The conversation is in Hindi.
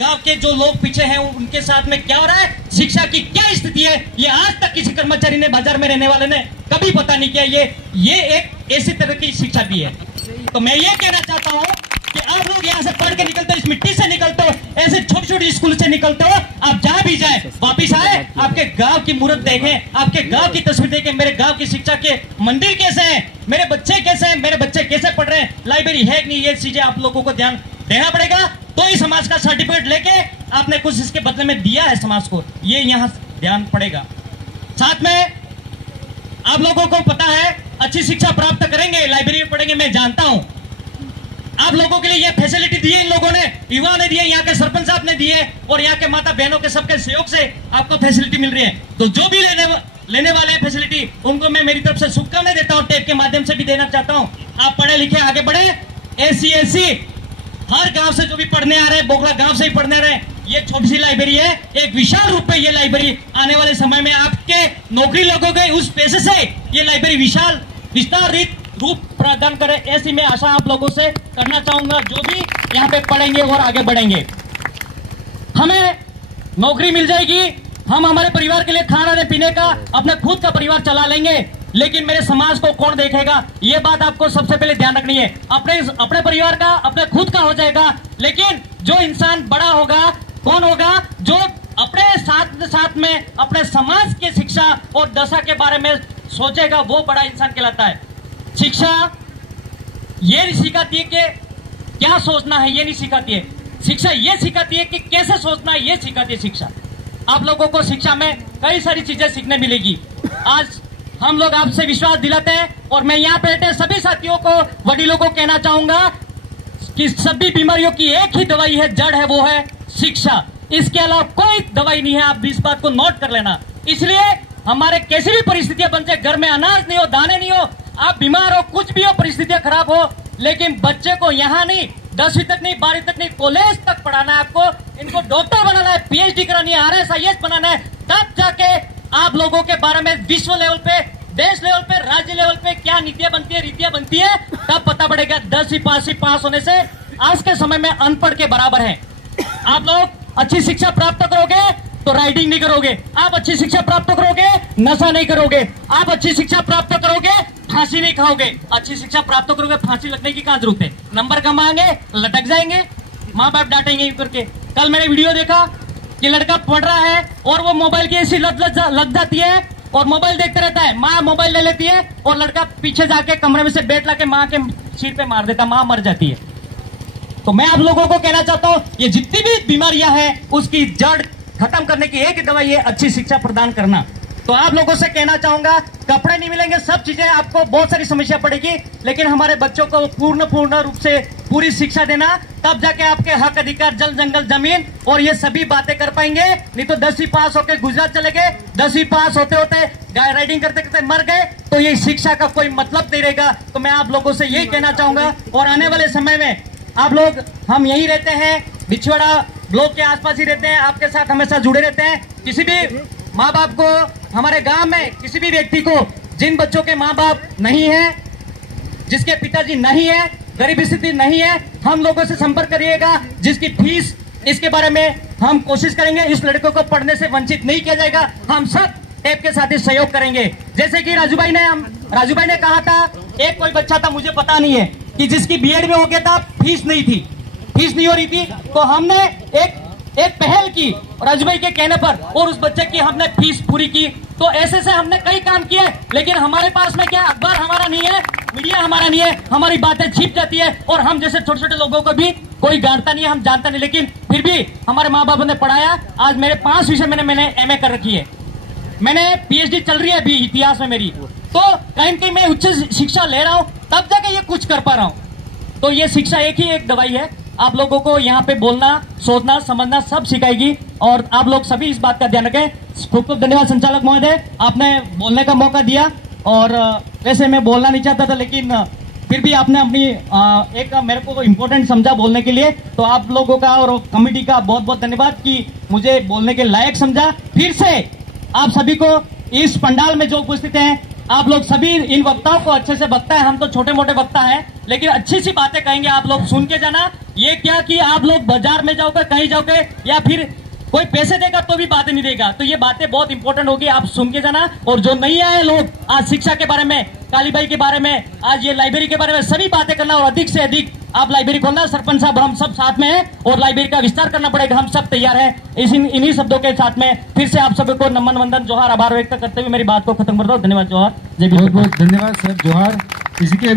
गांव के जो लोग पीछे हैं उनके साथ में क्या हो रहा है, शिक्षा की क्या स्थिति है, ये आज तक किसी कर्मचारी ने, बाजार में रहने वाले ने कभी पता नहीं किया। ये एक ऐसी तरह की शिक्षा दी है। तो मैं ये कहना चाहता हूँ कि आप लोग यहाँ से पढ़ के निकलते हो, इस मिट्टी से निकलते हो, ऐसे छोटे छोटे स्कूल से निकलते हो, आप जहां भी जाए वापिस आए, आपके गांव की मूर्त देखें, आपके गांव की तस्वीर देखें, मेरे गांव की शिक्षा के मंदिर कैसे हैं, मेरे बच्चे कैसे हैं, मेरे बच्चे कैसे पढ़ रहे हैं, लाइब्रेरी है कि नहीं, ये चीजें आप लोगों को ध्यान देना पड़ेगा। तो ही समाज का सर्टिफिकेट लेके आपने कुछ इसके बदले में दिया है समाज को, ये यहाँ ध्यान पड़ेगा। साथ में आप लोगों को पता है अच्छी शिक्षा प्राप्त करेंगे, लाइब्रेरी में पढ़ेंगे, मैं जानता हूं आप लोगों के लिए ये फैसिलिटी दी है इन लोगों ने, युवा ने दी है, यहाँ के सरपंच साहब ने दी है, और यहाँ के माता बहनों के सबके सहयोग से आपको फैसिलिटी मिल रही है। तो जो भी लेने वाले हैं फैसिलिटी, उनको मैं मेरी तरफ से शुभकामनाएं देता हूँ, टेप के माध्यम से भी देना चाहता हूँ। आप पढ़े लिखे आगे बढ़े, एससी हर गांव से जो भी पढ़ने आ रहे हैं, बोगला गांव से ही पढ़ने आ रहे हैं, ये छोटी सी लाइब्रेरी है, एक विशाल रूप में ये लाइब्रेरी आने वाले समय में आपके नौकरी लगोगे उस पैसे से ये लाइब्रेरी विशाल विस्तारित रूप प्रदान करे, ऐसी मैं आशा आप लोगों से करना चाहूंगा जो भी यहाँ पे पढ़ेंगे और आगे बढ़ेंगे। हमें नौकरी मिल जाएगी, हम हमारे परिवार के लिए खाने पीने का अपने खुद का परिवार चला लेंगे, लेकिन मेरे समाज को कौन देखेगा, ये बात आपको सबसे पहले ध्यान रखनी है। अपने परिवार का, अपने खुद का हो जाएगा, लेकिन जो इंसान बड़ा होगा कौन होगा, जो अपने साथ में अपने समाज की शिक्षा और दशा के बारे में सोचेगा, वो बड़ा इंसान कहलाता है। शिक्षा ये नहीं सिखाती है कि क्या सोचना है, ये नहीं सिखाती है। शिक्षा ये सिखाती है कि कैसे सोचना है, ये सिखाती है शिक्षा। आप लोगों को शिक्षा में कई सारी चीजें सीखने मिलेगी। आज हम लोग आपसे विश्वास दिलाते हैं, और मैं यहाँ बैठे सभी साथियों को, वडीलों को कहना चाहूंगा कि सभी बीमारियों की एक ही दवाई है, जड़ है, वो है शिक्षा। इसके अलावा कोई दवाई नहीं है, आप इस बात को नोट कर लेना। इसलिए हमारे कैसी भी परिस्थितियां बन जाए, घर में अनाज नहीं हो, दाने नहीं हो, आप बीमार हो, कुछ भी हो, परिस्थितियां खराब हो, लेकिन बच्चे को यहाँ नहीं, 10वीं तक नहीं, 12वीं तक नहीं, कॉलेज तक पढ़ाना है आपको, इनको डॉक्टर बनाना है, पीएचडी करानी है, आरएस आईएएस बनाना है, तब जाके आप लोगों के बारे में विश्व लेवल पे, देश लेवल पे, राज्य लेवल पे क्या नीतियां बनती है, रीतियां बनती है, तब पता पड़ेगा। 10वीं पास होने से आज के समय में अनपढ़ के बराबर है। आप लोग अच्छी शिक्षा प्राप्त करोगे तो राइडिंग नहीं करोगे, आप अच्छी शिक्षा प्राप्त करोगे नशा नहीं करोगे, आप अच्छी शिक्षा प्राप्त करोगे फांसी नहीं खाओगे। अच्छी शिक्षा प्राप्त करोगे, फांसी लगने की कहां जरूरत है, नंबर कम आएंगे, लटक जाएंगे, माँ बाप डांटेंगे करके। कल मैंने वीडियो देखा कि लड़का पढ़ रहा है और वो मोबाइल की ऐसी लत लग जाती है और मोबाइल देखते रहता है, माँ मोबाइल ले लेती है और लड़का पीछे जाके कमरे में से बेट लाके माँ के सिर पे मार देता, माँ मर जाती है। तो मैं आप लोगों को कहना चाहता हूँ, ये जितनी भी बीमारियां हैं उसकी जड़ खत्म करने की एक ही दवाई है, अच्छी शिक्षा प्रदान करना। तो आप लोगों से कहना चाहूंगा, कपड़े नहीं मिलेंगे, सब चीजें, आपको बहुत सारी समस्या पड़ेगी, लेकिन हमारे बच्चों को पूर्ण रूप से पूरी शिक्षा देना, तब जाके आपके हक अधिकार, जल जंगल जमीन और ये सभी बातें कर पाएंगे। नहीं तो 10वीं पास होकर गुजरात चले गए, 10वीं पास होते होते गाय राइडिंग करते करते मर गए, तो ये शिक्षा का कोई मतलब नहीं रहेगा। तो मैं आप लोगों से यही कहना चाहूंगा, और आने वाले समय में आप लोग, हम यही रहते हैं, बिछवाड़ा ब्लॉक के आसपास ही रहते हैं, आपके साथ हमेशा जुड़े रहते हैं। किसी भी माँ बाप को, हमारे गांव में किसी भी व्यक्ति को, जिन बच्चों के माँ बाप नहीं है, जिसके पिताजी नहीं है, गरीब स्थिति नहीं है, हम लोगों से संपर्क करिएगा। जिसकी फीस, इसके बारे में हम कोशिश करेंगे, इस लड़कों को पढ़ने से वंचित नहीं किया जाएगा। हम सब टेप के साथ ही सहयोग करेंगे। जैसे कि राजू भाई ने कहा था, एक कोई बच्चा था, मुझे पता नहीं है, कि जिसकी बीएड में हो गया था, फीस नहीं हो रही थी, तो हमने एक पहल की राजू भाई के कहने पर, और उस बच्चे की हमने फीस पूरी की। तो ऐसे से हमने कई काम किए, लेकिन हमारे पास में क्या, अखबार हमारा नहीं है, मीडिया हमारा नहीं है, हमारी बातें छिप जाती है, और हम जैसे छोटे छोटे लोगों को भी कोई गांठता नहीं है, हम जानता नहीं, लेकिन फिर भी हमारे माँ बाप ने पढ़ाया। आज मेरे 5 विषय में मैंने एमए कर रखी है, मैंने पीएचडी चल रही है अभी इतिहास में मेरी, तो कहीं कहीं मैं उच्च शिक्षा ले रहा हूँ, तब जाके ये कुछ कर पा रहा हूँ। तो ये शिक्षा एक ही एक दवाई है, आप लोगों को यहाँ पे बोलना, सोचना, समझना सब सिखाएगी, और आप लोग सभी इस बात का ध्यान रखें। खूब खूब धन्यवाद संचालक महोदय, आपने बोलने का मौका दिया, और वैसे मैं बोलना नहीं चाहता था, लेकिन फिर भी आपने अपनी एक मेरे को इम्पोर्टेंट समझा बोलने के लिए, तो आप लोगों का और कमेटी का बहुत बहुत धन्यवाद कि मुझे बोलने के लायक समझा। फिर से आप सभी को इस पंडाल में जो उपस्थित हैं, आप लोग सभी इन वक्ताओं को अच्छे से वक्ता है, हम तो छोटे मोटे वक्ता हैं, लेकिन अच्छी सी बातें कहेंगे, आप लोग सुन के जाना। ये क्या कि आप लोग बाजार में जाओगे, कहीं जाओगे, या फिर कोई पैसे देगा तो भी बातें नहीं देगा, तो ये बातें बहुत इंपॉर्टेंट होगी, आप सुन के जाना। और जो नहीं आए लोग आज शिक्षा के बारे में, कालीबाई के बारे में, आज ये लाइब्रेरी के बारे में सभी बातें करना, और अधिक से अधिक आप लाइब्रेरी खोलना। सरपंच साहब हम सब साथ में हैं और लाइब्रेरी का विस्तार करना पड़ेगा, हम सब तैयार हैं। इन्हीं शब्दों के साथ में फिर से आप सबको नमन वंदन जोहार आभार व्यक्त करते हुए मेरी बात को खत्म करता हूँ। धन्यवाद, जोहार, जय। बहुत बहुत धन्यवाद सर, जोहार। इसी के